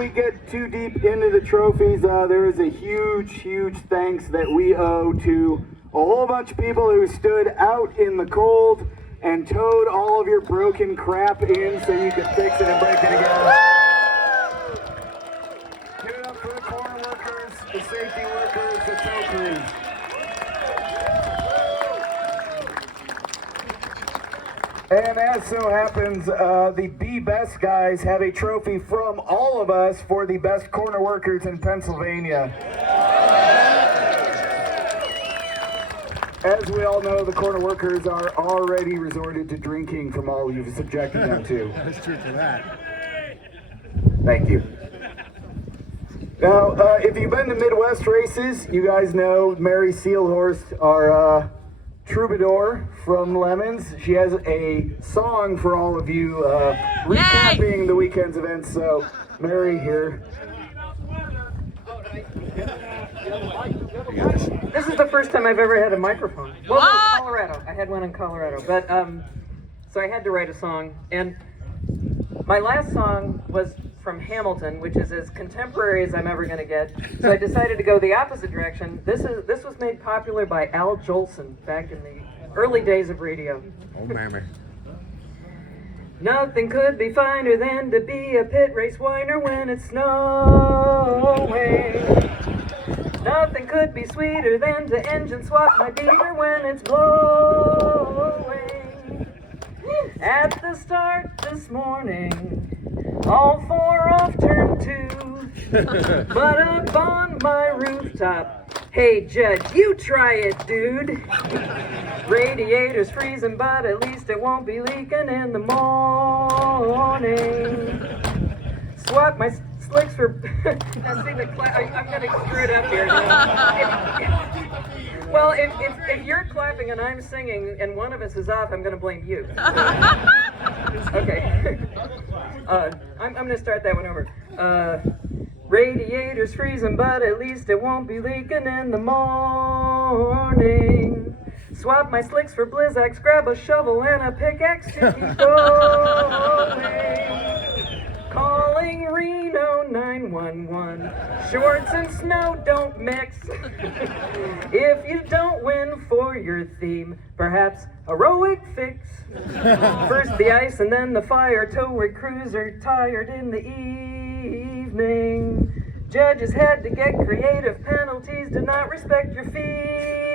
we get too deep into the trophies, there is a huge thanks that we owe to a whole bunch of people who stood out in the cold and towed all of your broken crap in so you could fix it and break it again. Give it up for the corner workers, the safety workers, the tow crews. And as so happens, the Be Best guys have a trophy from all of us for the best corner workers in Pennsylvania. As we all know, the corner workers are already resorted to drinking from all you've subjected them to. That's true to that. Thank you. Now, if you've been to Midwest races, you guys know Mary Seelhorst, our troubadour from Lemons. She has a song for all of you recapping the weekend's events. So, Mary, here. This is the first time I've ever had a microphone. Well, no, Colorado. I had one in Colorado. But, so I had to write a song. And my last song was from Hamilton, which is as contemporary as I'm ever going to get. So I decided to go the opposite direction. This was made popular by Al Jolson back in the early days of radio. Oh, mammy. Nothing could be finer than to be a pit race whiner when it's snowing. Nothing could be sweeter than to engine swap my beater when it's blowing. At the start this morning, all four off turn 2, but up on my rooftop, hey Judge, you try it, dude. Radiator's freezing, but at least it won't be leaking in the morning. Swap my slicks for... Now see, I'm going to screw it up here. Well, if you're clapping and I'm singing and one of us is off, I'm going to blame you. Okay. I'm going to start that one over. Radiator's freezing, but at least it won't be leaking in the morning. Swap my slicks for Blizzaks, grab a shovel and a pickaxe to keep going. Calling Reno 911. Shorts and snow don't mix. If you don't win for your theme, perhaps heroic fix. First the ice and then the fire. Toward crews are tired in the evening. Judges had to get creative. Penalties did not respect your feelings.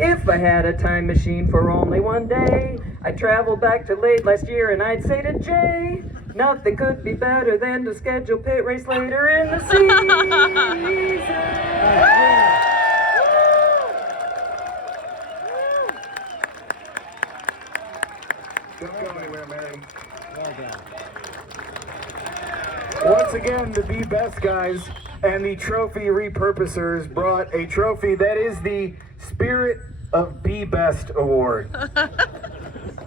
If I had a time machine for only one day, I'd travel back to late last year and I'd say to Jay, nothing could be better than to schedule Pitt Race later in the season. Don't go anywhere, Mary. Well done. Once again, the Be Best guys and the trophy repurposers brought a trophy that is the Spirit of Be Best Award.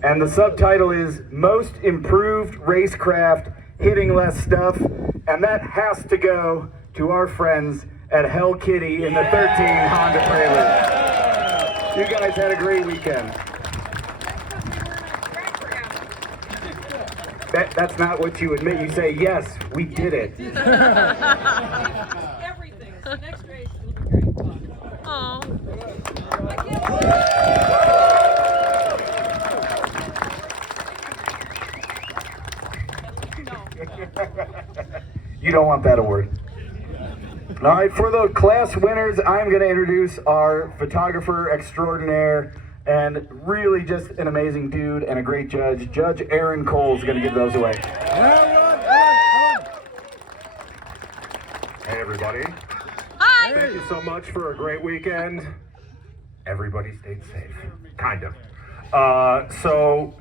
And the subtitle is Most Improved Racecraft, Hitting Less Stuff. And that has to go to our friends at Hell Kitty in the 13 Honda Prelude. You guys had a great weekend. That's not what you admit. You say, yes, we did it. Everything. So next race will be great. Oh. You don't want that award. All right, for the class winners, I'm going to introduce our photographer extraordinaire and really just an amazing dude and a great judge. Judge Aaron Cole is going to give those away. Hey everybody. Hi. Thank you so much for a great weekend. Everybody stayed safe. Kind of. So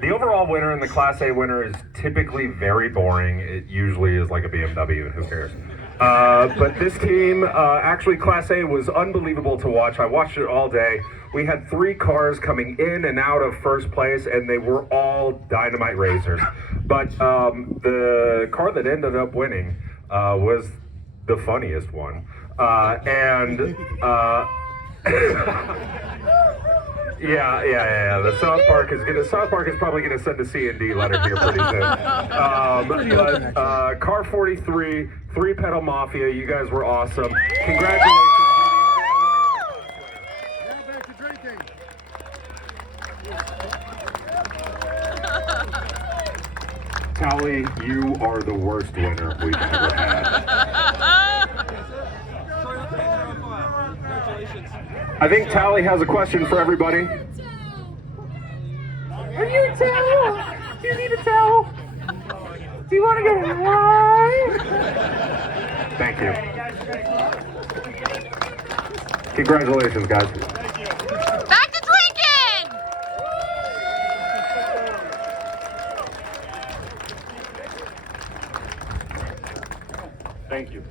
the overall winner and the Class A winner is typically very boring. It usually is like a BMW, and who cares? But this team, actually Class A was unbelievable to watch. I watched it all day. We had 3 cars coming in and out of first place, and they were all dynamite racers. But the car that ended up winning was the funniest one. Yeah. The South Park is probably gonna send a C&D letter here pretty soon. But Car 43, 3-Pedal Mafia, you guys were awesome. Congratulations. Now back to drinking. Tally, you are the worst winner we've ever had. I think Tally has a question for everybody. Are you a towel? Do you need a towel? Do you want to get high? Thank you. Congratulations, guys. Back to drinking! Thank you.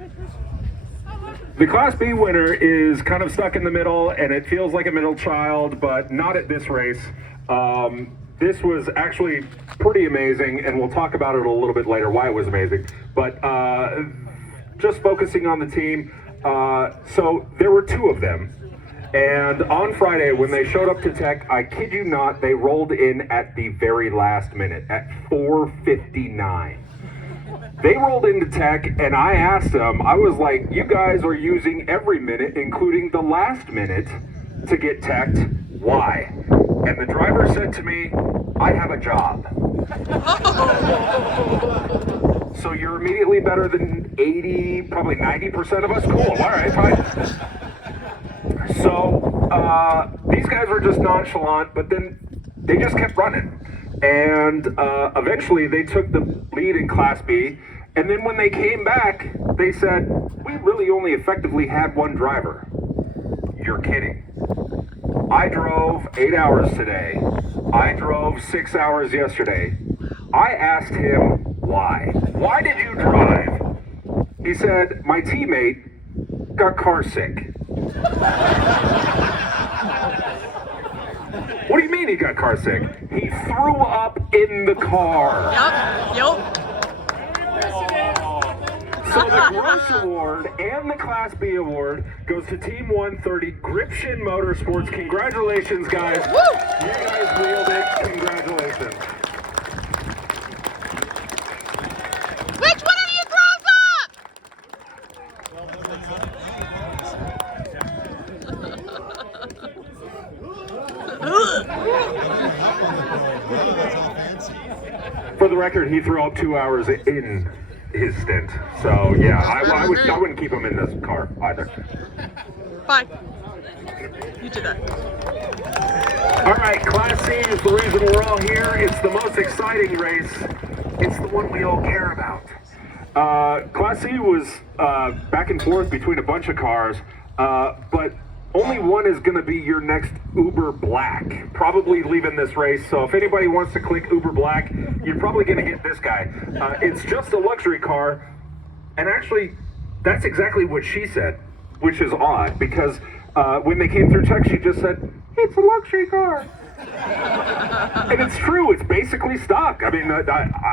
The Class B winner is kind of stuck in the middle, and it feels like a middle child, but not at this race. This was actually pretty amazing, and we'll talk about it a little bit later, why it was amazing. But just focusing on the team, so there were 2 of them. And on Friday, when they showed up to tech, I kid you not, they rolled in at the very last minute, at 4:59. They rolled into tech, and I asked them, I was like, you guys are using every minute, including the last minute, to get teched. Why? And the driver said to me, I have a job. So you're immediately better than 80, probably 90% of us? Cool, all right, fine. So these guys were just nonchalant, but then they just kept running. And eventually they took the lead in Class B. And then when they came back, they said, we really only effectively had 1 driver. You're kidding. I drove 8 hours today. I drove 6 hours yesterday. I asked him why. Why did you drive? He said, my teammate got car sick. What do you mean he got car sick? He threw up in the car. Yep. So the Gross Award and the Class B Award goes to Team 130 Gription Motorsports. Congratulations, guys. Woo! You guys nailed it. Congratulations. Which one of you drove up? For the record, he threw up 2 hours in his stint. So yeah, I wouldn't keep him in this car either. Fine. You did that. All right, Class C is the reason we're all here. It's the most exciting race. It's the one we all care about. Class C was back and forth between a bunch of cars, but only one is going to be your next Uber Black, probably leaving this race. So if anybody wants to click Uber Black, you're probably going to get this guy. It's just a luxury car, and actually, that's exactly what she said, which is odd, because when they came through check, she just said, it's a luxury car. And it's true, it's basically stock. I mean, I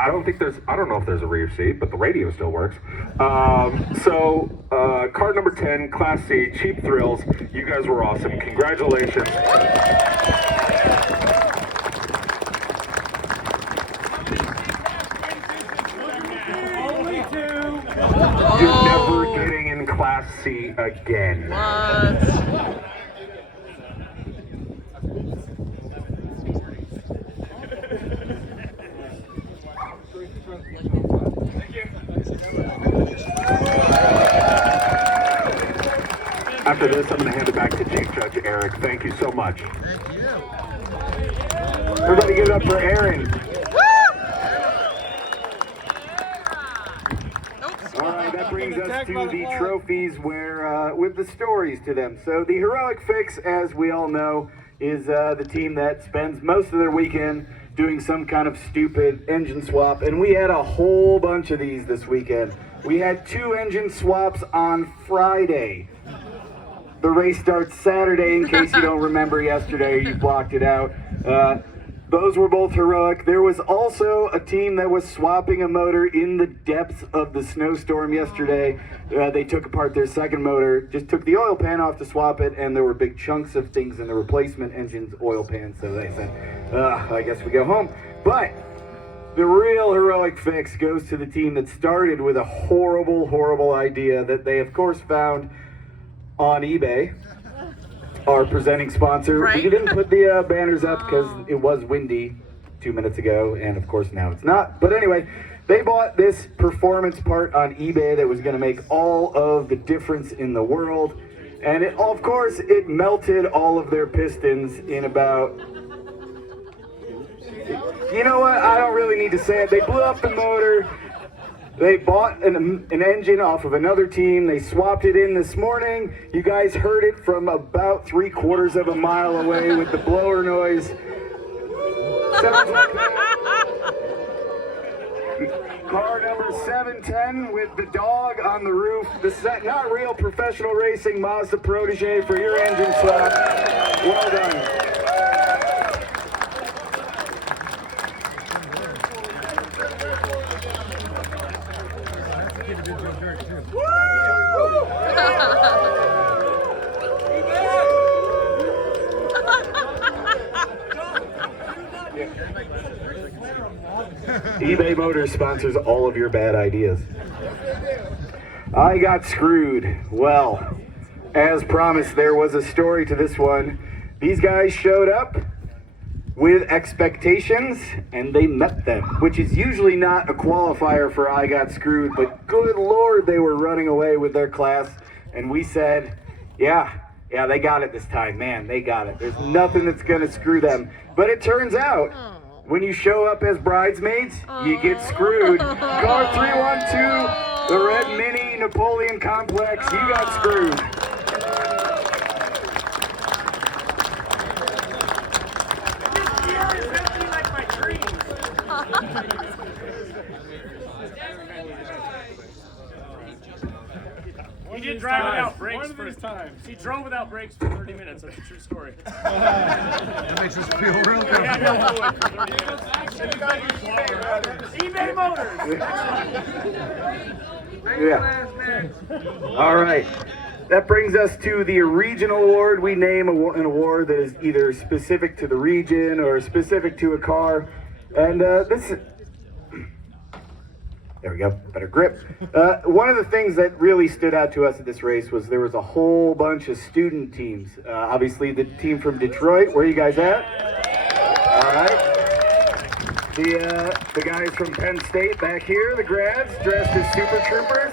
don't know if there's a rear seat, but the radio still works. So, car number 10, Class C, Cheap Thrills. You guys were awesome. Congratulations. Only 2. You're never getting in Class C again. What? After this, I'm going to hand it back to Chief Judge Eric. Thank you so much. Thank you. Everybody give it up for Aaron. All right, that brings us to the trophies where with the stories to them. So the Heroic Fix, as we all know, is the team that spends most of their weekend doing some kind of stupid engine swap, and we had a whole bunch of these this weekend. We had 2 engine swaps on Friday. The race starts Saturday, in case you don't remember yesterday or you blocked it out. those were both heroic. There was also a team that was swapping a motor in the depths of the snowstorm yesterday. They took apart their second motor, just took the oil pan off to swap it, and there were big chunks of things in the replacement engine's oil pan, so they said, I guess we go home. But the real heroic fix goes to the team that started with a horrible, horrible idea that they, of course, found on eBay. Our presenting sponsor. Right? We didn't put the banners up because it was windy 2 minutes ago, and of course now it's not. But anyway, they bought this performance part on eBay that was going to make all of the difference in the world. And it, of course, it melted all of their pistons in about... You know what? I don't really need to say it. They blew up the motor. They bought an engine off of another team. They swapped it in this morning. You guys heard it from about 3/4 of a mile away with the blower noise. Sounds like that. Car number 710 with the dog on the roof. This is not real professional racing Mazda protege for your engine swap. Well done. eBay Motors sponsors all of your bad ideas. I got screwed. Well, as promised, there was a story to this one. These guys showed up with expectations, and they met them, which is usually not a qualifier for I got screwed, but good Lord, they were running away with their class, and we said, yeah, they got it this time, man, they got it. There's nothing that's gonna screw them. But it turns out, when you show up as bridesmaids, you get screwed. Car 312, the red Mini Napoleon Complex, you got screwed. He did drive without brakes for times. He drove without brakes for 30 minutes. That's a true story. That makes us feel real good. Yeah, no fluid for 30 minutes. eBay Motors. Yeah. All right. That brings us to the regional award. We name an award that is either specific to the region or specific to a car. And this... There we go, better grip. One of the things that really stood out to us at this race was there was a whole bunch of student teams. Obviously the team from Detroit, where are you guys at? All right. The guys from Penn State back here, the grads dressed as Super Troopers.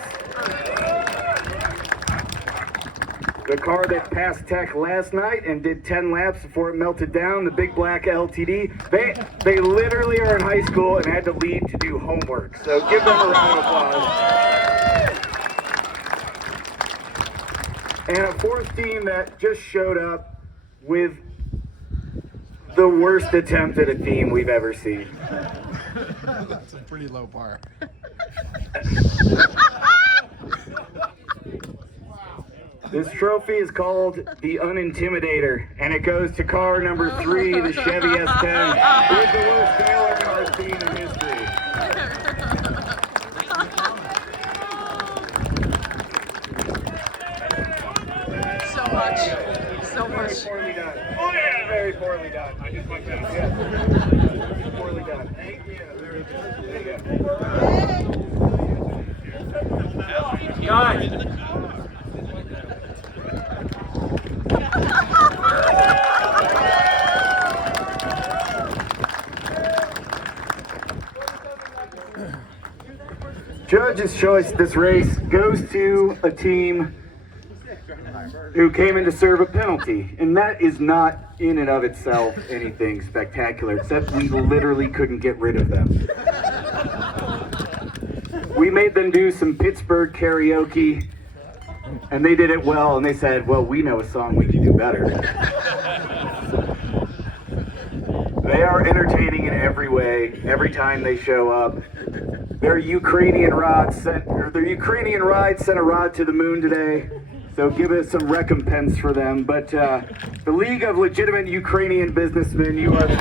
The car that passed tech last night and did 10 laps before it melted down, the big black LTD. They literally are in high school and had to leave to do homework. So give them a round of applause. And a fourth team that just showed up with the worst attempt at a theme we've ever seen. That's a pretty low bar. This trophy is called the Unintimidator, and it goes to car number 3, the Chevy S10, with the worst trailer car scene in history. So much. Poorly done. Oh, yeah. Very poorly done. I just went down. Yeah. Poorly done. Thank you. There you go. Guys. Judge's choice this race goes to a team who came in to serve a penalty, and that is not in and of itself anything spectacular, except we literally couldn't get rid of them. We made them do some Pittsburgh karaoke, and they did it well, and they said, well, we know a song we can do better. They are entertaining in every way, every time they show up. Their Ukrainian ride sent a rod to the moon today, so give us some recompense for them. But the League of Legitimate Ukrainian Businessmen, you are the...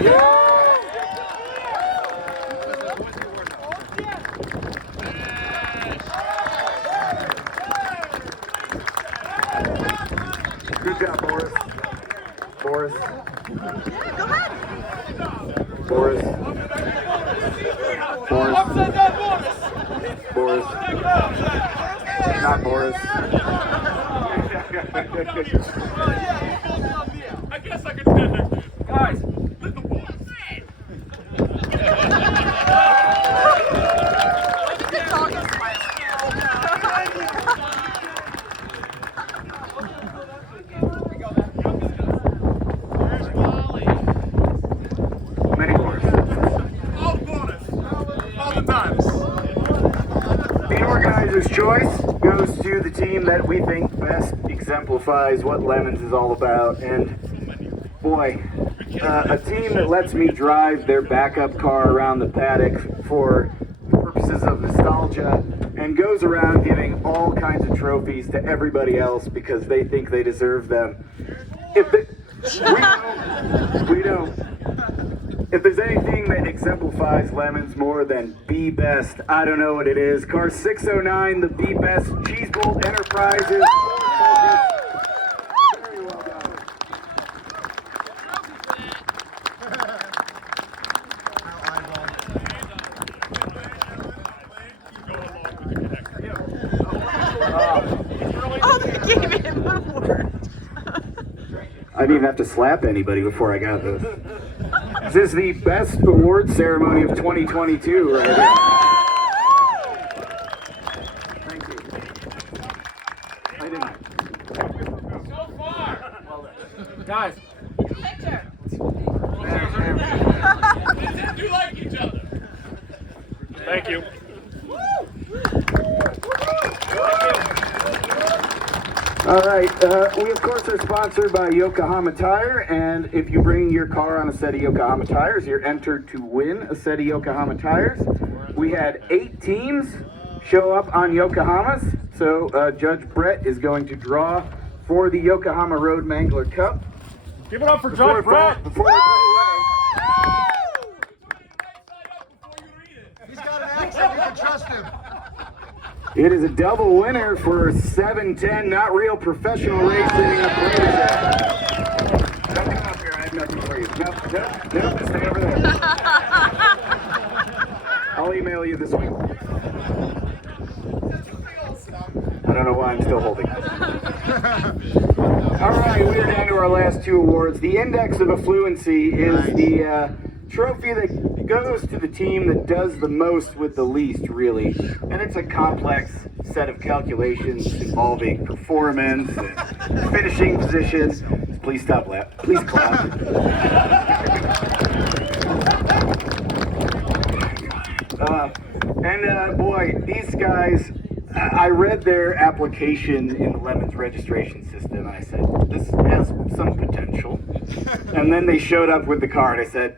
Boris. Not Boris. I guess I could stand next to you. Guys, let the boys. Many Boris. All bonus. All the times. The organizer's choice goes to the team that we think best exemplifies what Lemons is all about. And boy, a team that lets me drive their backup car around the paddock for purposes of nostalgia and goes around giving all kinds of trophies to everybody else because they think they deserve them. We don't. If there's anything that exemplifies Lemons more than Be Best, I don't know what it is. Car 609, the Be Best Cheese Bolt Enterprises. Very well done. Oh, they gave him an award. I didn't even have to slap anybody before I got this. This is the best award ceremony of 2022 right here. Thank you. I didn't. So far. Guys. Picture. Do you like each other? Thank you. All right, we of course are sponsored by Yokohama Tire, and if you bring your car on a set of Yokohama tires, you're entered to win a set of Yokohama tires. We had 8 teams show up on Yokohamas, so Judge Brett is going to draw for the Yokohama Road Mangler Cup. Give it up for Judge Brett. Before we go away. He's got an accent, you can trust him. It is a double winner for 710, not real professional racing. Don't come up here, I have nothing for you. No, stay over there. I'll email you this week. I don't know why I'm still holding this. All right, we're down to our last 2 awards. The Index of Affluency is the trophy that goes to the team that does the most with the least, really. And it's a complex set of calculations involving performance and finishing positions. Please stop laughing. Please clap. Boy, these guys, I read their application in the Lemons registration system, and I said, this has some potential. And then they showed up with the car, and I said,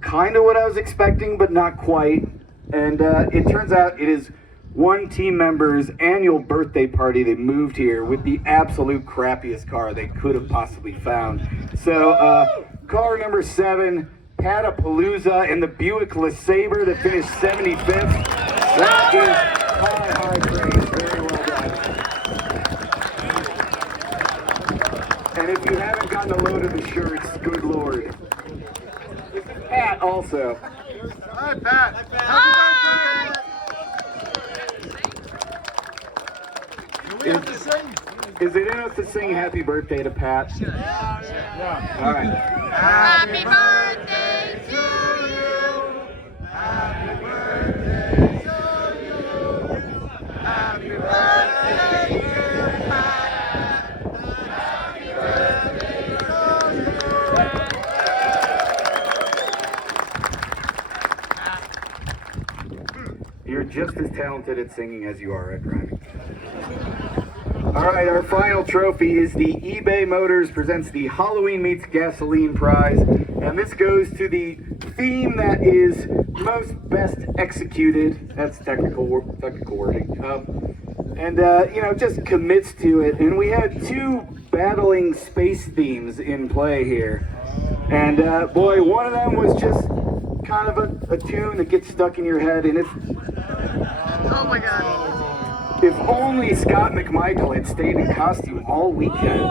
kind of what I was expecting, but not quite. And it turns out it is one team member's annual birthday party. They moved here with the absolute crappiest car they could have possibly found. So car number 7, Patapalooza, and the Buick LeSabre that finished 75th. That is high praise. Very well done. And if you haven't gotten a load of the shirts, good lord. Pat also. Hi, Pat. Hi. Do we have to sing? Is it in us to sing happy birthday to Pat? Yeah. All right. Happy birthday to you. Happy birthday to you. Happy birthday, dear Pat. Happy birthday to you. You're just as talented at singing as you are at driving. All right, our final trophy is the eBay Motors presents the Halloween Meets Gasoline prize, and this goes to the theme that is most best executed. That's technical wording. Just commits to it. And we had 2 battling space themes in play here, and boy, one of them was just kind of a tune that gets stuck in your head, and it's. Oh my god. If only Scott McMichael had stayed in costume all weekend.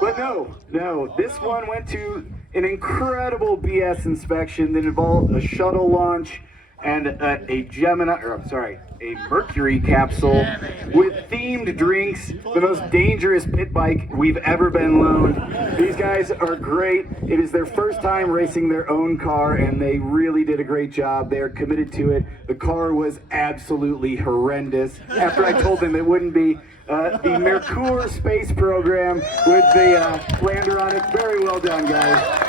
But no, this one went to an incredible BS inspection that involved a shuttle launch and a Mercury capsule with themed drinks, the most dangerous pit bike we've ever been loaned. These guys are great. It is their first time racing their own car, and they really did a great job. They are committed to it. The car was absolutely horrendous. After I told them it wouldn't be, the Mercure space program with the lander on it. Very well done, guys.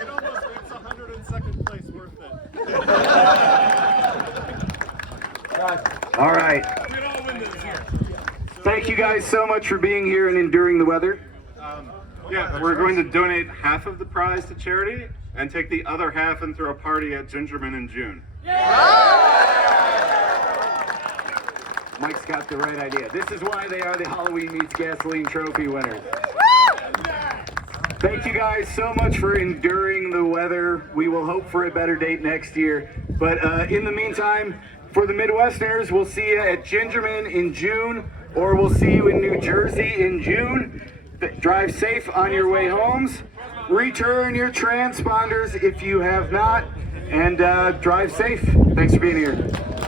It almost makes 102nd place worth it. All right. We'd all win this here. Thank you guys so much for being here and enduring the weather. Yeah, we're going to donate half of the prize to charity and take the other half and throw a party at Gingerman in June. Mike's got the right idea. This is why they are the Halloween Meets Gasoline Trophy winners. Thank you guys so much for enduring the weather. We will hope for a better date next year. But in the meantime, for the Midwesterners, we'll see you at Gingerman in June, or we'll see you in New Jersey in June. Drive safe on your way homes. Return your transponders if you have not, and drive safe. Thanks for being here.